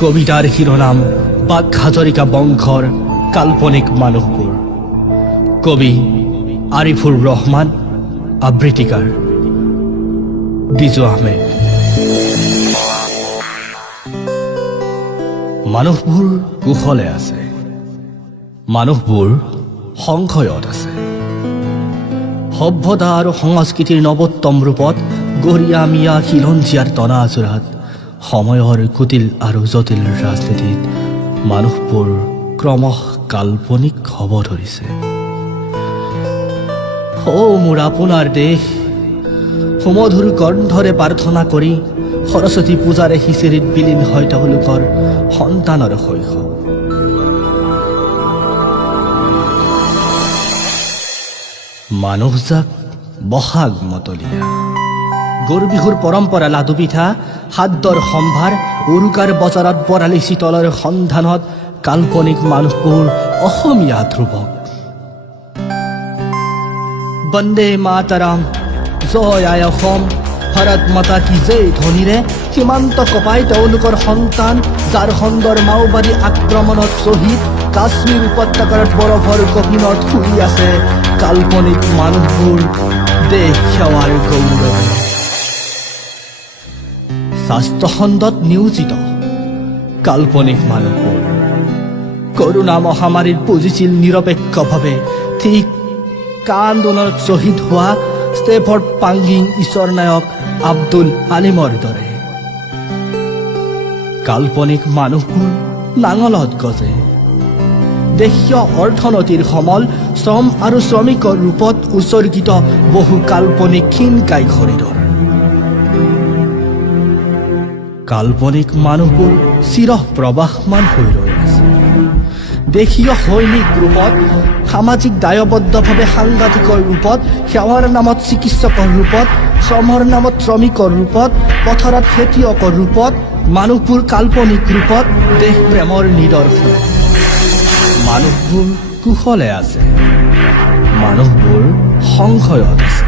কবিতাৰ শিৰোনাম বাক হাজৰিকা বংশৰ কাল্পনিক মানুহবোৰ। কবি আৰিফুৰ ৰহমান, আবৃত্তিকাৰ বিজু আহমেদ। মানুহবোৰ কুশলে আছে, মানুহবোৰ সংশয়ত আছে। সভ্যতা আৰু সংস্কৃতিৰ নৱোত্তম ৰূপত গৰিয়ামিয়া খিলঞ্জীয়াৰ টনা আজোৰাত সময়ৰ কুটিল আৰু জটিল ৰাজনীতিত মানুহবোৰ ক্ৰমশ কাল্পনিক হ'ব ধৰিছে। মোৰ আপোনাৰ দেশ, সুমধুৰ কণ্ঠৰে প্ৰাৰ্থনা কৰি সৰস্বতী পূজাৰে খিচিৰিত বিলীন হয় তেওঁলোকৰ সন্তানৰ শৈশৱ। মানুহজাক বহাগ মতলীয়া, গৰু বিহুৰ পৰম্পৰা লাডু পিঠা, খাদ্যৰ সম্ভাৰ, উৰুকাৰ বজাৰত বৰালি চিতলৰ সন্ধানত কাল্পনিক মানুহবোৰ অসমীয়া ধ্ৰুৱক। বন্দে মাতৰম, জয় আই অসম, ভাৰত মাতা কি জয় ধ্বনিৰে সীমান্ত কপাই তেওঁলোকৰ সন্তান ঝাৰখণ্ডৰ মাওবাদী আক্ৰমণত শ্বহীদ, কাশ্মীৰ উপত্যকাৰ বৰফৰ গহীনত শুই আছে কাল্পনিক মানুহবোৰ দেশ সেৱাৰ গৌৰৱে। স্বাস্থ্য খণ্ডত নিয়োজিত কাল্পনিক মানুহবোৰ কৰোণা মহামাৰীত পুজিছিল নিৰপেক্ষভাৱে, ঠিক কা আন্দোলনত শ্বহীদ হোৱা ষ্টেফৰ্ড পাংগিং ঈশ্বৰ নায়ক আব্দুল আলিমৰ দৰে। কাল্পনিক মানুহবোৰ নাঙলত গজে, দেশীয় অৰ্থনীতিৰ সমল শ্ৰম আৰু শ্ৰমিকৰ ৰূপত উৎসৰ্গিত বহু কাল্পনিক ক্ষীণকায় শৰীৰৰ। কাল্পনিক মানুহবোৰ চিৰ প্ৰবাহমান হৈ ৰৈ আছে, দেশীয় সৈনিক ৰূপত, সামাজিক দায়বদ্ধভাৱে সাংঘাতিকৰ ৰূপত, সেৱাৰ নামত চিকিৎসকৰ ৰূপত, শ্ৰমৰ নামত শ্ৰমিকৰ ৰূপত, পথাৰত খেতিয়কৰ ৰূপত, মানুহবোৰ কাল্পনিক ৰূপত দেশ প্ৰেমৰ নিদৰ্শন। মানুহবোৰ কুশলে আছে, মানুহবোৰ সংশয়ত আছে।